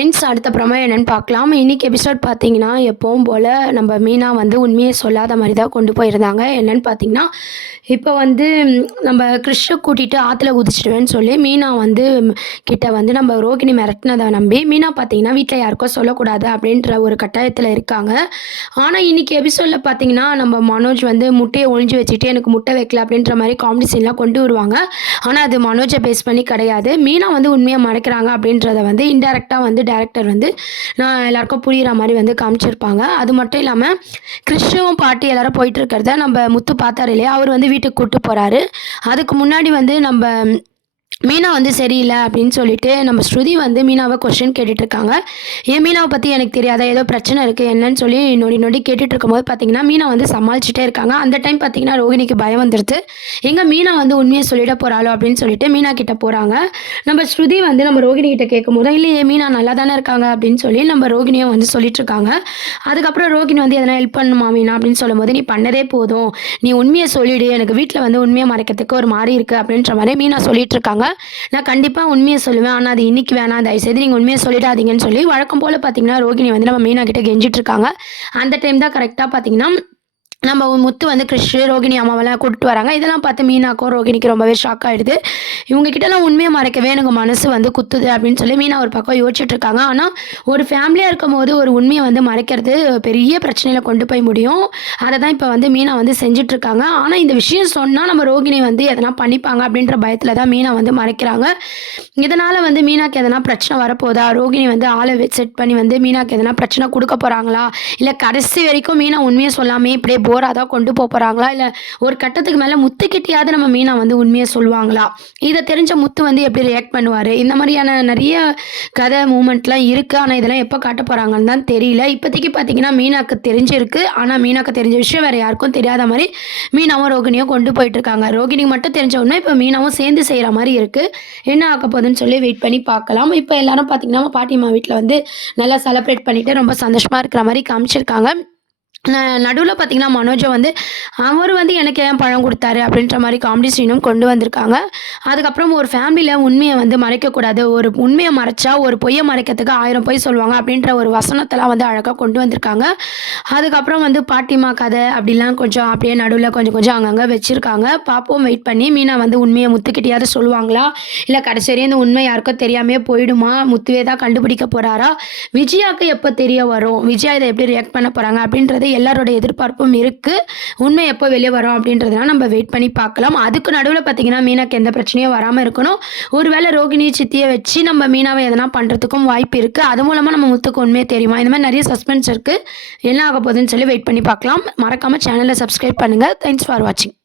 Friends அடுத்த promo என்னன்னு பார்க்கலாம். இன்னைக்கு எபிசோட் பார்த்தீங்கன்னா, எப்பவும் போல நம்ம மீனா வந்து உண்மைய சொல்லாத மாரி தான் கொண்டு போயிருந்தாங்க. என்னன்னு பார்த்தீங்கன்னா, இப்போ வந்து நம்ம கிறிஷ கூட்டிட்டு ஆத்துல குதிச்சுடுவேன்னு சொல்லி மீனா வந்து கிட்ட வந்து நம்ம ரோகிணி மிரட்டுனத நம்பி, மீனா பார்த்தீங்கன்னா, வீட்ல யாருக்கும் சொல்லக்கூடாது அப்படின்ற ஒரு கட்டாயத்துல இருக்காங்க. ஆனா, இன்னைக்கு எபிசோட்ல பார்த்தீங்கன்னா, நம்ம மனோஜ் வந்து முட்டைய ஒளிஞ்சு வச்சுட்டு எனக்கு முட்டை வைக்கல அப்படின்ற மாரி காமெடி சீன்லாம் கொண்டு வருவாங்க. ஆனா, அது மனோஜ பேஸ் பண்ணி கிடையாது. மீனா வந்து உண்மைய மறைக்கிறாங்க அப்படின்றத வந்து இன்டைரக்ட்டா வந்து டைரக்டர் வந்து நான் எல்லாருக்கும் புரியிற மாரி வந்து காமிச்சிருப்பாங்க. அது மட்டும் இல்லாம, கிறிஷும் பாட்டி எல்லாரும் போயிட்டு இருக்கிறத நம்ப முத்து பார்த்தாரு இல்லையா? அவரு வந்து வீட்டுக்கு கூட்டு போறாரு. அதுக்கு முன்னாடி வந்து நம்ப மீனா வந்து சரியில்ல அப்படின்னு சொல்லிட்டு நம்ம ஸ்ருதி வந்து மீனாவை கொஸ்டின் கேட்டுட்டு இருக்காங்க. ஏன் மீனாவை பற்றி எனக்கு தெரியாதா, ஏதோ பிரச்சனை இருக்குது என்னன்னு சொல்லி நொடி நொடி கேட்டுட்டு இருக்கும்போது பார்த்தீங்கன்னா மீனா வந்து சமாளிச்சுட்டே இருக்காங்க. அந்த டைம் பார்த்தீங்கன்னா ரோகிணிக்கு பயம் வந்துடுது. எங்க மீனா வந்து உண்மையை சொல்லிட போகிறாளோ அப்படின்னு சொல்லிட்டு மீனா கிட்ட போகிறாங்க. நம்ம ஸ்ருதி வந்து நம்ம ரோகிணி கிட்ட கேட்கும் போது இல்லையே மீனா நல்லா தானே இருக்காங்க அப்படின்னு சொல்லி நம்ம ரோகிணியும் வந்து சொல்லிட்டு இருக்காங்க. அதுக்கப்புறம் ரோகிணி வந்து எதனா ஹெல்ப் பண்ணுமா மீனா அப்படின்னு சொல்லும்போது நீ பண்ணதே போதும், நீ உண்மையை சொல்லிடு, எனக்கு வீட்டில் வந்து உண்மையை மறைக்கிறதுக்கு ஒரு மாதிரி இருக்குது அப்படின்ற மாதிரி மீனா சொல்லிட்டு இருக்காங்க. நான் கண்டிப்பா உண்மைய சொல்லுவேன். ஆனா அது இன்னைக்கு வேணாம். தயவுசெய்து நீங்க உண்மைய சொல்லிடாதீங்கன்னு சொல்லி வழக்கம் போல பார்த்தீங்கன்னா, ரோகிணி வந்து நம்ம மீனா கிட்ட கெஞ்சிட்டு இருக்காங்க. அந்த டைம் தான் கரெக்ட்டா பார்த்தீங்கன்னா, நம்ம முத்து வந்து கிறிஷ், ரோகிணி அம்மாவெல்லாம் கூட்டிட்டு வராங்க. இதெல்லாம் பார்த்து மீனாக்கும், ரோகிணிக்கு ரொம்பவே ஷாக் ஆயிடுது. இவங்க கிட்டலாம் உண்மைய மறைக்கவே எனக்கு மனசு வந்து குத்துது அப்படின்னு சொல்லி மீனா ஒரு பக்கம் யோசிச்சுட்டு இருக்காங்க. ஆனா, ஒரு ஃபேமிலியா இருக்கும்போது ஒரு உண்மைய வந்து மறைக்கிறது பெரிய பிரச்சனையில கொண்டு போய் முடியும். அத தான் இப்ப வந்து மீனா வந்து செஞ்சுட்டு இருக்காங்க. ஆனா, இந்த விஷயம் சொன்னா நம்ம ரோகிணி வந்து எதனா பண்ணிப்பாங்க அப்படின்ற பயத்துல தான் மீனா வந்து மறைக்கிறாங்க. இதனால வந்து மீனாக்கு எதனா பிரச்சனை வரப்போதா? ரோகிணி வந்து ஆள செட் பண்ணி வந்து மீனாக்கு எதனா பிரச்சனை குடுக்க போறாங்களா? இல்ல கடைசி வரைக்கும் மீனா உண்மைய சொல்லாமயே இப்படியே போரா தான் கொண்டு போறாங்களா? இல்ல ஒரு கட்டத்துக்கு மேல முத்துக்கிட்டயாவது நம்ம மீனா வந்து உண்மைய சொல்லுவாங்களா? இத தெரிஞ்ச முத்து வந்து எப்படி ரியாக்ட் பண்ணுவாரு? இந்த மாரியான நெறைய கதை மூமெண்ட்லாம் இருக்கு. ஆனா, இதெல்லாம் எப்ப காட்ட போறாங்கன்னு தான் தெரியல. இப்போதைக்கு பார்த்தீங்கன்னா, மீனாக்கு தெரிஞ்சிருக்கு. ஆனா, மீனாக்கு தெரிஞ்ச விஷயம் வேற யாருக்கும் தெரியாத மாரி மீனாவும், ரோகிணியும் கொண்டு போயிட்டுருக்காங்க. ரோகிணிக்கு மட்டும் தெரிஞ்ச உடனே இப்ப மீனாவும் சேர்ந்து செய்ற மாரி இருக்கு. என்ன ஆக போகுதுன்னு சொல்லி வெயிட் பண்ணி பார்க்கலாம். இப்ப எல்லாரும் பார்த்தீங்கன்னா, பாட்டியம்மா வீட்ல வந்து நல்லா செலிப்ரேட் பண்ணிட்டு ரொம்ப சந்தோஷமா இருக்கிற மாரி காமிச்சிருக்காங்க. நடுவுல பார்த்தீங்கன்னா, மனோஜ வந்து அவரு வந்து எனக்கு ஏன் பழம் குடுத்தாரு அப்படின்ற மாரி காமெடி சீனும் கொண்டு வந்திருக்காங்க. அதுக்கப்புறம் ஒரு ஃபேமிலில உண்மைய வந்து மறைக்கக்கூடாது. ஒரு உண்மைய மறைச்சா, ஒரு பொய்ய மறைக்கிறதுக்கு 1000 பொய் சொல்லுவாங்க அப்படின்ற ஒரு வசனத்தலாம் வந்து அழகா கொண்டு வந்திருக்காங்க. அதுக்கப்புறம் வந்து பாட்டிமா கதை அப்படிலாம் கொஞ்சம் அப்படியே நடுவுல கொஞ்சம் கொஞ்சம் அங்கங்க வச்சிருக்காங்க. பார்ப்போம் வெயிட் பண்ணி. மீனா வந்து உண்மைய முத்துக்கிட்டயாவது சொல்லுவாங்களா? இல்ல கடைசி வரையும் இந்த உண்மை யாருக்கும் தெரியாமயே போயிடுமா? முத்துவே தான் கண்டுபிடிக்க போறாரா? விஜயாக்கு எப்ப தெரிய வரும்? விஜயா இத எப்படி ரியாக்ட் பண்ண போறாங்க? அப்படின்றது எல்லாரோட எதிர்பார்ப்பும் இருக்கு. உண்மை எப்போ வெளிய வரும் அப்படின்றதெல்லாம் நம்ம வெயிட் பண்ணி பார்க்கலாம். அதுக்கு நடுவுல பார்த்தீங்கன்னா, மீனாக்கு எந்த பிரச்சனையும் வராம இருக்கணும். ஒருவேளை ரோகிணி, சித்திய வச்சு நம்ம மீனாவ எதனா பண்றதுக்கும் வாய்ப்பு இருக்கு. அது மூலமா நம்ம முத்துக்கு உண்மைய தெரியுமா? இந்த மாரி நெறைய சஸ்பென்ஸ் இருக்கு. என்ன ஆக போகுதுன்னு சொல்லி வெயிட் பண்ணி பார்க்கலாம். மறக்காம சேனல சப்ஸ்கிரைப் பண்ணுங்க. தேங்க்ஸ் ஃபார் வாட்சிங்.